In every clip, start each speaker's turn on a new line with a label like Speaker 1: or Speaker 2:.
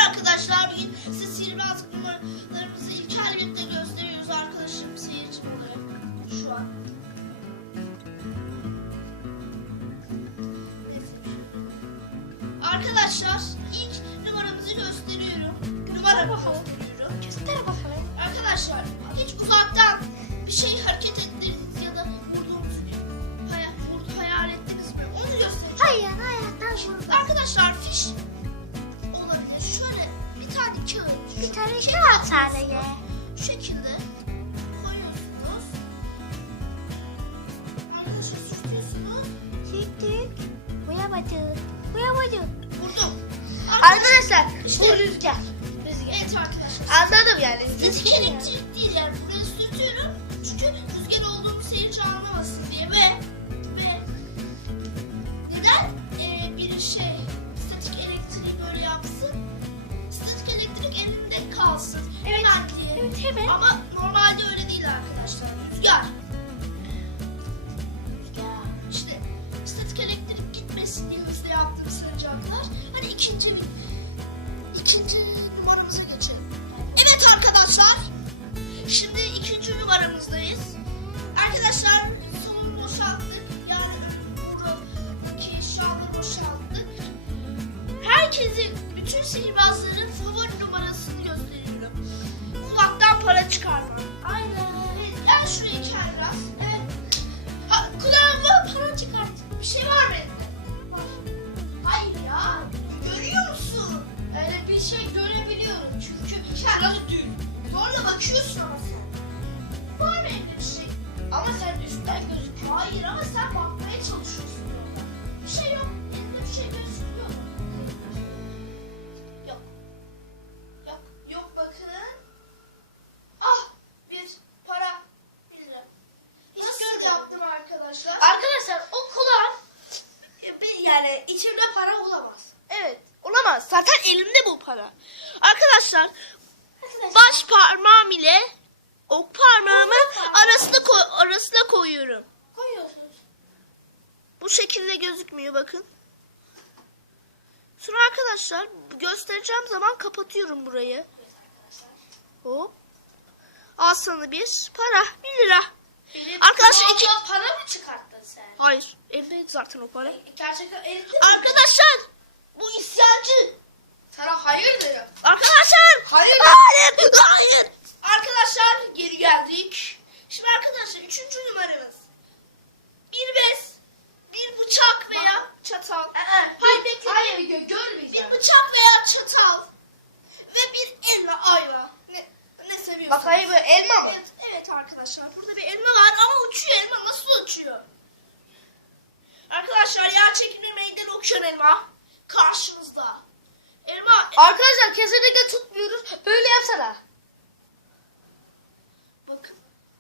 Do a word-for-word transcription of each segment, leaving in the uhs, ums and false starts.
Speaker 1: arkadaşlar, bugün size sihirbazlık numaralarımızı İlker'le birlikte gösteriyoruz arkadaşım seyircim olarak şu an. Arkadaşlar ilk numaramızı gösteriyorum. Numaramı gösteriyorum.
Speaker 2: Göster bakalım.
Speaker 1: Arkadaşlar hiç uzaktan bir şey hareket ettirdiniz ya da vurduğunuz hayal, vurdu, hayal ettiniz mi? Onu göstereceğim.
Speaker 2: Hayır, hayattan şurada.
Speaker 1: Arkadaşlar fiş olabilir. Şöyle bir tane kağıt.
Speaker 2: Bir tane
Speaker 1: Şey
Speaker 2: kağıt sadece.
Speaker 1: Şu şekilde koyuyorsunuz. Arkadaşlar sürtüyorsunuz.
Speaker 2: Sürttük. Uyamadık. Uyamadık.
Speaker 1: Vurdum.
Speaker 2: Arkadaşlar
Speaker 1: İşte-
Speaker 2: bu rüzgar.
Speaker 1: Rüzgar. Evet arkadaşlar.
Speaker 2: Anladım yani.
Speaker 1: Statik elektrik değil yani. Buraya sürtüyorum. Çünkü rüzgar olduğunu seyirci anlamasın diye ve ve neden ee, bir şey statik elektriği böyle yapsın? Statik elektrik elinde kalsın.
Speaker 2: Evet.
Speaker 1: Hemen diye.
Speaker 2: Evet, hemen.
Speaker 1: Ama normalde öyle değil arkadaşlar. Rüzgar. Rüzgar. İşte statik elektrik gitmesin diye bizde yaptığımız sancaklar. Hadi ikinci ikinci numaramıza geçelim. Evet arkadaşlar. Şimdi ikinci numaramızdayız. Arkadaşlar salonu boşalttık. Yani buradaki eşyaları boşalttık. Herkesin, bütün sihirbazların favori numarasını gösteriyorum. Kulaktan para çıkarma. Aynen. Gel şuraya kel biraz. Evet. Ha, kulağıma para çıkart. Bir şey var mı elinde? Var. Hayır ya. Görüyor musun? Öyle bir şey görebiliyorum. Çünkü şurası düz. Sonra bakıyorsun ama sen. Var mı elinde bir şey? Ama sen üstten gözüküyor. Hayır ama sen bakmaya çalışıyorsun. Orada. Bir şey yok. Elinde bir şey gözüküyor mu? Yok. Yok. Yok bakın. Ah! Bir para. Bir lira. Nasıl yaptım arkadaşlar?
Speaker 2: Arkadaşlar o kulağın
Speaker 1: Yani içimde para olamaz.
Speaker 2: evet.
Speaker 1: Olamaz. Zaten elimde bu para. Arkadaşlar
Speaker 2: Arkadaşlar.
Speaker 1: baş parmağım ile ok parmağımı
Speaker 2: Ok parmağı.
Speaker 1: arasına koy, arasına koyuyorum.
Speaker 2: Koyuyorsunuz.
Speaker 1: Bu şekilde gözükmüyor bakın. Sonra arkadaşlar göstereceğim zaman kapatıyorum burayı.
Speaker 2: Evet arkadaşlar.
Speaker 1: Hop. Al sana bir para. Bir lira.
Speaker 2: Benim
Speaker 1: Arkadaşlar iki...
Speaker 2: kulağımdan para mı çıkarttın sen?
Speaker 1: Hayır. Elimde zaten o para.
Speaker 2: Gerçekten elinde mi?
Speaker 1: Arkadaşlar bu isyancı.
Speaker 2: Sana hayır diyor.
Speaker 1: Arkadaşlar.
Speaker 2: Hayır.
Speaker 1: Hayır. Hayır. Arkadaşlar geri geldik. Şimdi arkadaşlar üçüncü numaramız. Bir bez, bir bıçak veya çatal. Hayır bekle.
Speaker 2: Hayır gö- görmeyeceğim.
Speaker 1: Bir bıçak veya çatal. Ve bir elma ayva. Ne, ne seviyorsun?
Speaker 2: Bakayım böyle elma mı?
Speaker 1: Evet, evet arkadaşlar burada bir elma var ama uçuyor elma. Nasıl uçuyor? Arkadaşlar yer çekimi meydan okuyan elma. Karşınızda. Elma.
Speaker 2: Arkadaşlar kesinlikle tutmuyoruz. Böyle yapsana.
Speaker 1: Bakın.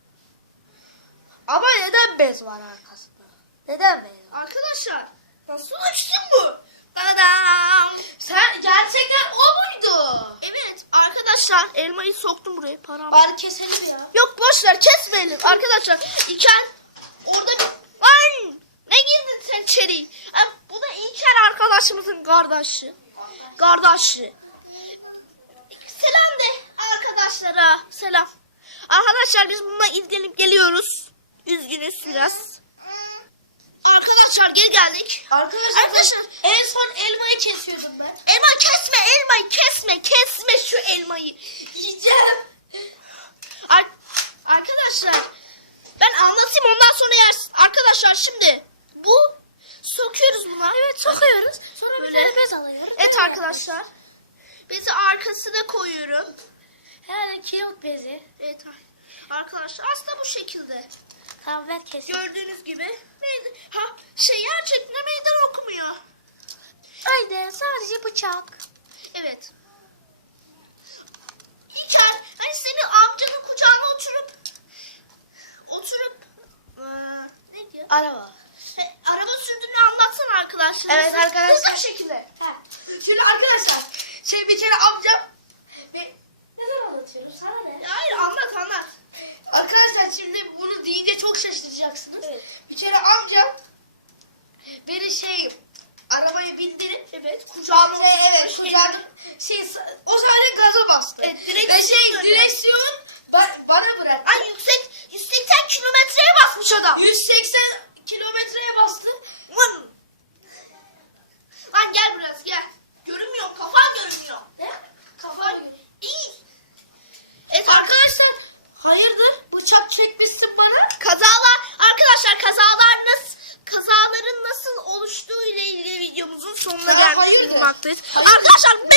Speaker 2: Ama neden bez var arkasında? Neden bez var?
Speaker 1: Arkadaşlar nasıl uçsun bu? Dadam.
Speaker 2: Sen gerçekten o muydu?
Speaker 1: Evet arkadaşlar elmayı soktum buraya param.
Speaker 2: Bari keselim ya.
Speaker 1: Yok boş ver kesmeyelim arkadaşlar. İlker orada bir... Lan! Ne girdin sen içeri? Ha, bu da İlker arkadaşımızın kardeşi. Kardeşi. Selam de arkadaşlara. Selam. Arkadaşlar biz bununla ilgilenip geliyoruz. Üzgünüz biraz. Arkadaşlar geri geldik.
Speaker 2: Arkadaşlar,
Speaker 1: Arkadaşlar
Speaker 2: en son elmayı kesiyordum ben.
Speaker 1: elma kesme elmayı kesme kesme şu elmayı.
Speaker 2: Yiyeceğim.
Speaker 1: Ar- arkadaşlar ben anlatayım ondan sonra yersin. Arkadaşlar şimdi bu sokuyoruz buna. Evet sokuyoruz.
Speaker 2: Sonra bir
Speaker 1: Böyle.
Speaker 2: tane bez alıyorum.
Speaker 1: Evet arkadaşlar. Bezi arkasına koyuyorum.
Speaker 2: Herhalde kağıt bezi.
Speaker 1: Evet arkadaşlar aslında bu şekilde.
Speaker 2: Tamam ben kesiyorum.
Speaker 1: Gördüğünüz gibi. Meydan, ha şey gerçekten meydan okumuyor.
Speaker 2: Aynen sadece bıçak.
Speaker 1: Evet. İlker hani senin amcanın kucağına oturup oturup eee, ne diyor?
Speaker 2: Araba.
Speaker 1: E, araba sürdüğünü anlatsana arkadaşlar.
Speaker 2: Evet arkadaşlar.
Speaker 1: Hızlı bir şekilde.
Speaker 2: Ha. Şimdi arkadaşlar şey bir kere amcam ve neden anlatıyorum sana ne?
Speaker 1: Hayır anlat anlat.
Speaker 2: Arkadaşlar şimdi bunu deyince çok şaşıracaksınız.
Speaker 1: Evet.
Speaker 2: Bir kere amcam beni şey arabaya bindirip
Speaker 1: Evet kucağına
Speaker 2: şey,
Speaker 1: oturup
Speaker 2: evet
Speaker 1: şey-
Speaker 2: kucağına şey o sadece gaza bastı.
Speaker 1: Evet,
Speaker 2: Ve
Speaker 1: direksiyon
Speaker 2: şey
Speaker 1: öyle.
Speaker 2: direksiyon ba- bana bırak.
Speaker 1: Ay yüksek yüz seksen kilometreye basmış adam.
Speaker 2: yüz seksen kilometreye bastı.
Speaker 1: Lan. Lan gel biraz gel. Görünmüyor, kafan görünüyor.
Speaker 2: Ne? Kafa yiyor.
Speaker 1: İyi.
Speaker 2: Evet arkadaşlar, hayırdır? Bıçak çekmişsin bana.
Speaker 1: Kazalar arkadaşlar kazalar nasıl kazaların nasıl oluştuğu ile ilgili videomuzun sonuna
Speaker 2: Ya,
Speaker 1: gelmiş
Speaker 2: hayırdır?
Speaker 1: bulunmaktayız.
Speaker 2: Hayırdır?
Speaker 1: Arkadaşlar